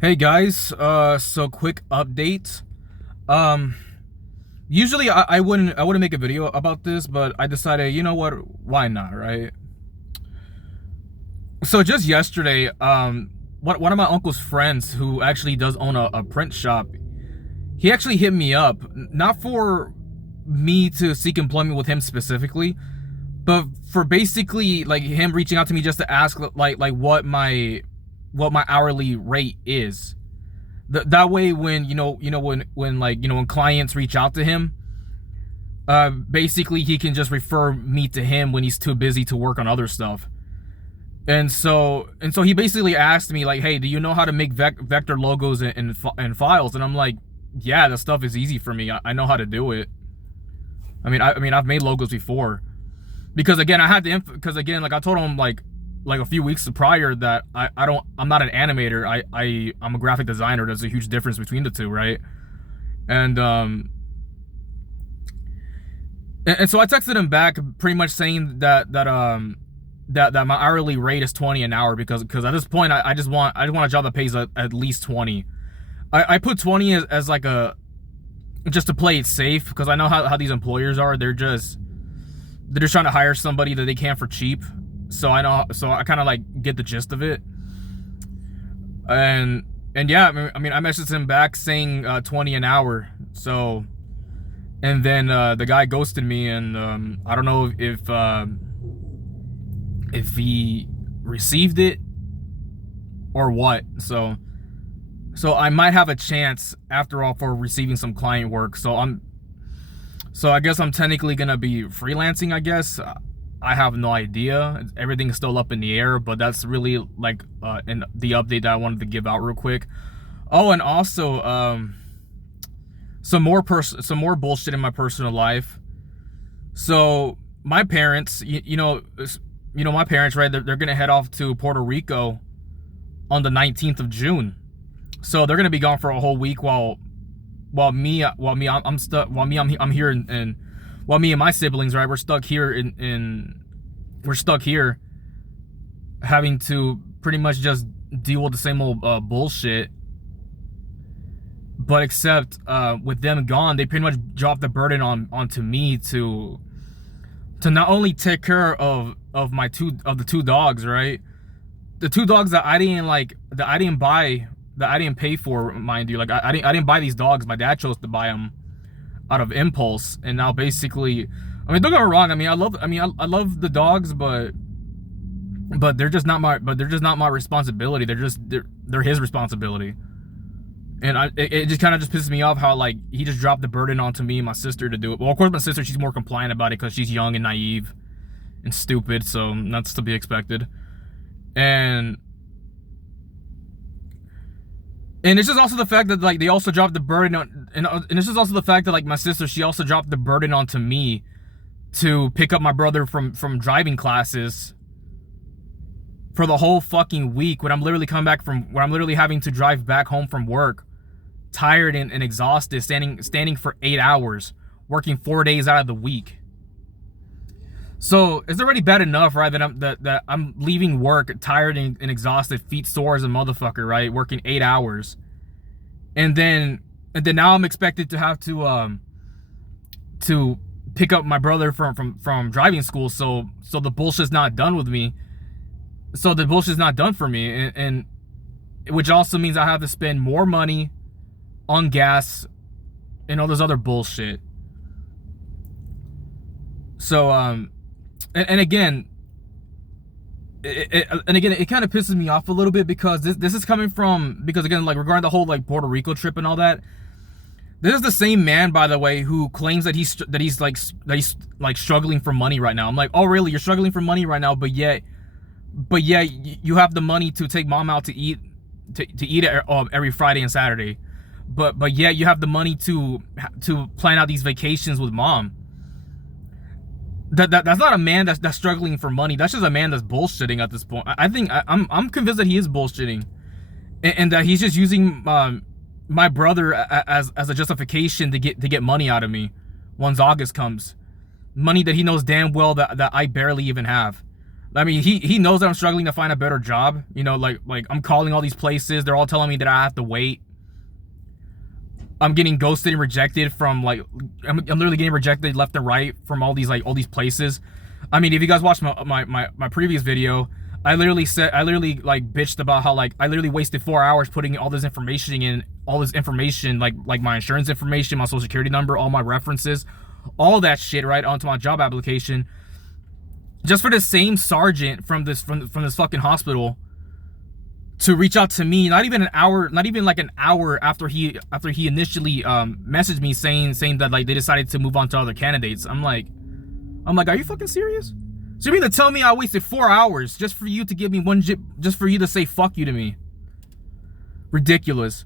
Hey guys, so quick update. Um, Usually I wouldn't make a video about this, but I decided, you know what, why not, right? So just yesterday, one of my uncle's friends who actually does own a print shop, he actually hit me up, not for me to seek employment with him specifically, but for basically like him reaching out to me just to ask like what my hourly rate is. That way when when clients reach out to him, basically he can just refer me to him when he's too busy to work on other stuff. And so he basically asked me like, hey, do you know how to make vector logos and files? And I'm like, yeah, that stuff is easy for me. I know how to do it. I mean I've made logos before, because again I had to because again, like I told him like a few weeks prior that I'm not an animator. I'm a graphic designer. There's a huge difference between the two, right? And and so I texted him back pretty much saying that my hourly rate is 20 an hour, because at this point I just want a job that pays at least 20. I put 20 as like a, just to play it safe, because I know how these employers are. They're just trying to hire somebody that they can for cheap. So I kind of like get the gist of it. And yeah, I messaged him back saying 20 an hour. So, and then the guy ghosted me, and I don't know if he received it or what. So I might have a chance after all for receiving some client work. So I guess I'm technically gonna be freelancing, I guess. I have no idea. Everything's still up in the air, but that's really like the update that I wanted to give out real quick. Oh, and also some more bullshit in my personal life. So my parents, my parents, right? They're gonna head off to Puerto Rico on the 19th of June. So they're gonna be gone for a whole week while I'm stuck. I'm here in while me and my siblings, right, we're stuck here having to pretty much just deal with the same old bullshit. But except with them gone, they pretty much dropped the burden onto me to not only take care of the two dogs, right? The two dogs that I didn't pay for, mind you. Like I didn't buy these dogs. My dad chose to buy them out of impulse. And now basically, don't get me wrong, I love the dogs, but they're just not my responsibility. They're his responsibility. And it just kind of just pisses me off how like he just dropped the burden onto me and my sister to do it. Well, of course my sister, she's more compliant about it because she's young and naive and stupid, so that's to be expected. And it's just also the fact that like they also dropped the burden on, and it's just also the fact that like my sister, she also dropped the burden onto me to pick up my brother from driving classes for the whole fucking week, when I'm literally having to drive back home from work, tired and exhausted, standing for 8 hours, working 4 days out of the week. So it's already bad enough, right, that I'm leaving work tired and exhausted, feet sore as a motherfucker, right, working 8 hours, and then now I'm expected to have to pick up my brother from driving school. So the bullshit's not done with me. So the bullshit's not done for me, and which also means I have to spend more money on gas and all this other bullshit. So and again, it kind of pisses me off a little bit, because this is coming from, because again, like regarding the whole like Puerto Rico trip and all that, this is the same man, by the way, who claims that he's struggling for money right now. I'm like, oh really? You're struggling for money right now, but yet you have the money to take mom out to eat every Friday and Saturday, but yet you have the money to plan out these vacations with mom. That's not a man that's struggling for money. That's just a man that's bullshitting at this point. I'm convinced that he is bullshitting, and that he's just using my brother as a justification to get money out of me once August comes. Money that he knows damn well that I barely even have. I mean, he knows that I'm struggling to find a better job. You know, like I'm calling all these places. They're all telling me that I have to wait. I'm getting ghosted and rejected from like I'm literally getting rejected left and right from all these places. I mean, if you guys watched my previous video, I literally like bitched about how like I literally wasted 4 hours putting all this information like my insurance information, my social security number, all my references, all that shit right onto my job application, just for the same sergeant from this fucking hospital to reach out to me not even an hour after he initially messaged me saying that like they decided to move on to other candidates. I'm like, are you fucking serious? So you mean to tell me I wasted 4 hours just for you to give me just for you to say fuck you to me? Ridiculous.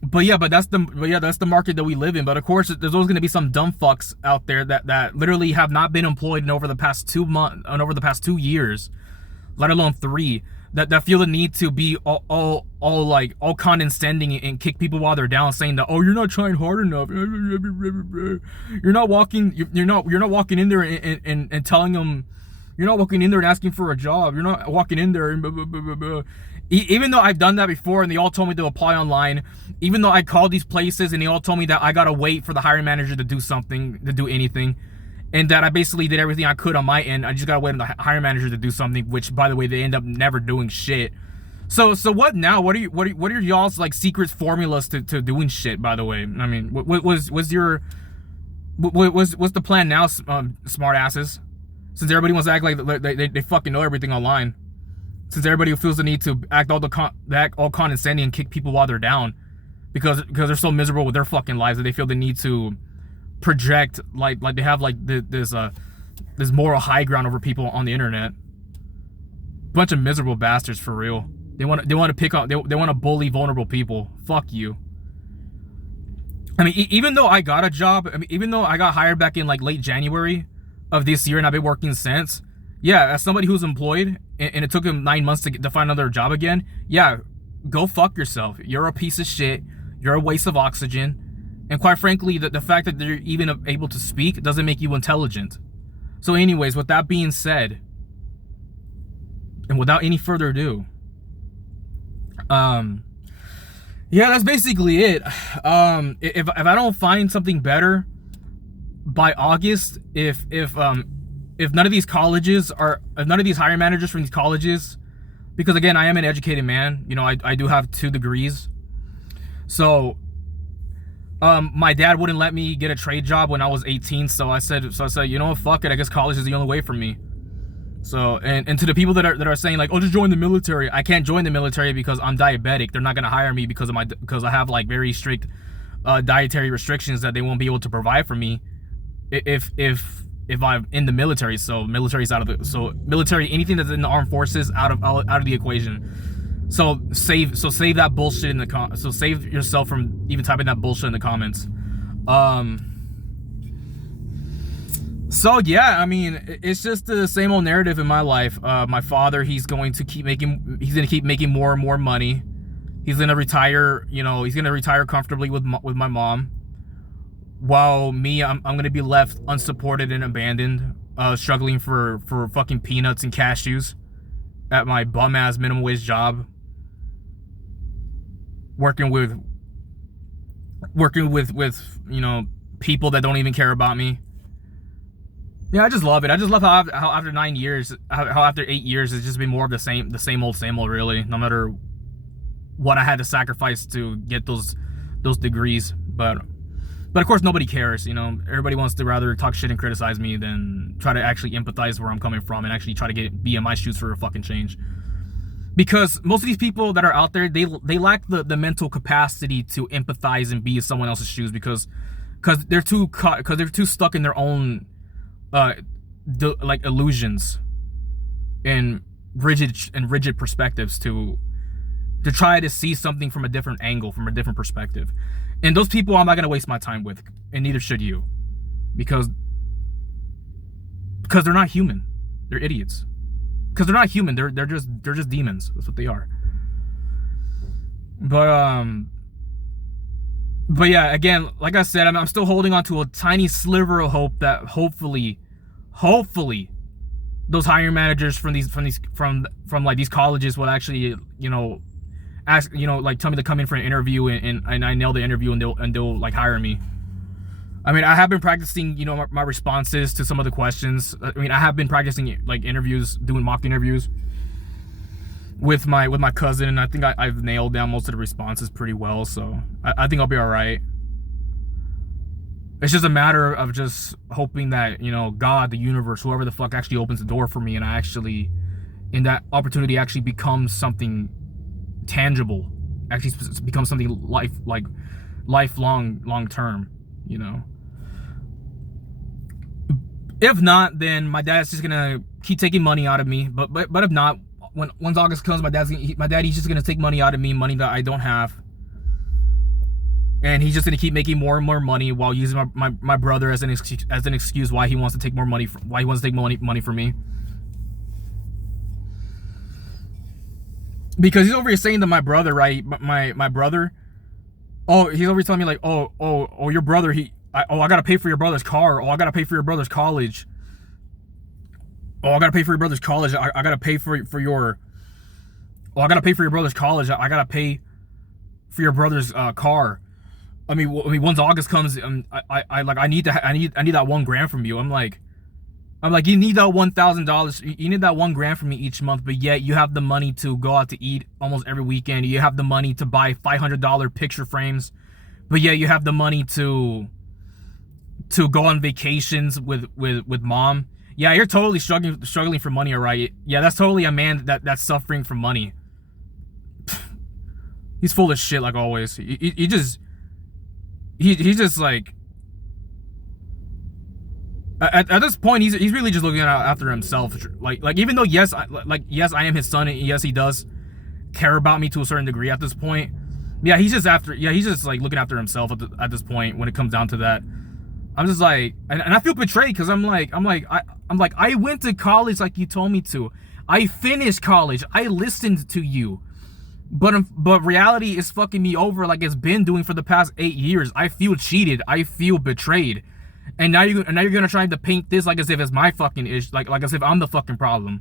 But that's the market that we live in. But of course, there's always going to be some dumb fucks out there that literally have not been employed in over the past 2 months and over the past 2 years, let alone 3, that feel the need to be all condescending and kick people while they're down, saying that, oh, you're not trying hard enough, you're not walking in there and telling them, you're not walking in there and asking for a job, you're not walking in there and blah, blah, blah, blah, blah. Even though I've done that before and they all told me to apply online, even though I called these places and they all told me that I gotta wait for the hiring manager to do anything, and that I basically did everything I could on my end, I just gotta wait on the hiring manager to do something, which by the way they end up never doing shit. So what now? What are y'all's like secret formulas to doing shit? By the way, I mean, what's the plan now, smart asses? Since everybody wants to act like they fucking know everything online. Since everybody feels the need to act all condescending and kick people while they're down, because they're so miserable with their fucking lives that they feel the need to project like they have like this moral high ground over people on the internet. Bunch of miserable bastards, for real. They want to pick on, they want to bully vulnerable people. Fuck you. I mean, even though I got a job, even though I got hired back in like late January of this year and I've been working since, yeah, as somebody who's employed and it took him 9 months to find another job again, yeah, go fuck yourself. You're a piece of shit. You're a waste of oxygen. And quite frankly, the fact that they're even able to speak doesn't make you intelligent. So anyways, with that being said, and without any further ado, yeah, that's basically it. If I don't find something better by August, if none of these colleges if none of these hiring managers from these colleges, because again, I am an educated man, you know, I do have 2 degrees. So my dad wouldn't let me get a trade job when I was 18, so I said, you know what, fuck it, I guess college is the only way for me. So, and to the people that are saying like, oh, just join the military, I can't join the military because I'm diabetic. They're not gonna hire me because I have like very strict dietary restrictions that they won't be able to provide for me if I'm in the military. So military's out of it. So military, anything that's in the armed forces, out of the equation. So save that bullshit in the so save yourself from even typing that bullshit in the comments. So yeah, I mean, it's just the same old narrative in my life. My father, he's going to keep making more and more money. He's gonna retire, you know, he's gonna retire comfortably with my mom, while me, I'm gonna be left unsupported and abandoned, struggling for fucking peanuts and cashews at my bum ass minimum wage job, working with you know, people that don't even care about me. Yeah, I just love it. I just love how after 9 years, how after 8 years, it's just been more of the same old really. No matter what I had to sacrifice to get those degrees, but of course nobody cares. You know, everybody wants to rather talk shit and criticize me than try to actually empathize where I'm coming from and actually try to be in my shoes for a fucking change. Because most of these people that are out there, they lack the mental capacity to empathize and be in someone else's shoes because they're too stuck in their own like illusions and rigid perspectives to try to see something from a different angle, from a different perspective. And those people I'm not going to waste my time with, and neither should you, because they're not human. They're idiots. Because they're not human. They're just demons. That's what they are. But yeah, again, like I said, I'm still holding on to a tiny sliver of hope that hopefully those hiring managers from like these colleges would actually, you know, ask, you know, like tell me to come in for an interview, and I nail the interview, and they'll like hire me. I mean, I have been practicing, you know, my responses to some of the questions. I mean, I have been practicing like interviews, doing mock interviews with my cousin, and I think I've nailed down most of the responses pretty well. So I think I'll be all right. It's just a matter of just hoping that, you know, God, the universe, whoever the fuck actually opens the door for me, and and that opportunity actually becomes something tangible, actually becomes something lifelong, long term, you know. If not, then my dad's just gonna keep taking money out of me. But if not, once August comes, my daddy's just gonna take money out of me, money that I don't have. And he's just gonna keep making more and more money while using my brother as an excuse why he wants to take more money, why he wants to take money from me. Because he's over here saying to my brother, right? My brother, oh, he's over here telling me like, oh, your brother, I gotta pay for your brother's car. Oh, I gotta pay for your brother's college. Oh, I gotta pay for your brother's college. I gotta pay for your. Oh, I gotta pay for your brother's college. I gotta pay for your brother's car. I mean, once August comes, I need that $1,000 from you. I'm like, you need that $1,000. You need that $1,000 from me each month, but yet you have the money to go out to eat almost every weekend. You have the money to buy $500 picture frames, but yet you have the money to go on vacations with mom. Yeah, you're totally struggling for money, all right? Yeah, that's totally a man that's suffering from money. He's full of shit like always. He's just like, at this point, he's really just looking after himself. Like even though yes, I am his son, and yes, he does care about me to a certain degree at this point. Yeah, he's just like looking after himself at this point when it comes down to that. I'm just like, and I feel betrayed because I'm like, I went to college like you told me to. I finished college. I listened to you. But reality is fucking me over like it's been doing for the past 8 years. I feel cheated. I feel betrayed. And now you're gonna try to paint this like as if it's my fucking issue, like as if I'm the fucking problem.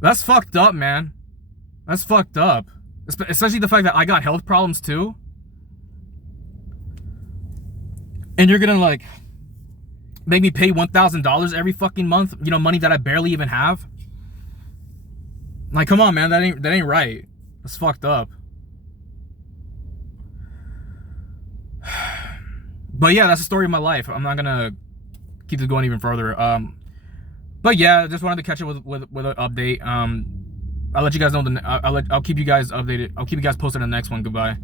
That's fucked up, man. That's fucked up. Especially the fact that I got health problems too. And you're gonna like make me pay $1,000 every fucking month, you know, money that I barely even have. Like, come on, man, that ain't right. That's fucked up. But yeah, that's the story of my life. I'm not gonna keep this going even further. But yeah, just wanted to catch up with an update. I'll let you guys know. I'll keep you guys updated. I'll keep you guys posted on the next one. Goodbye.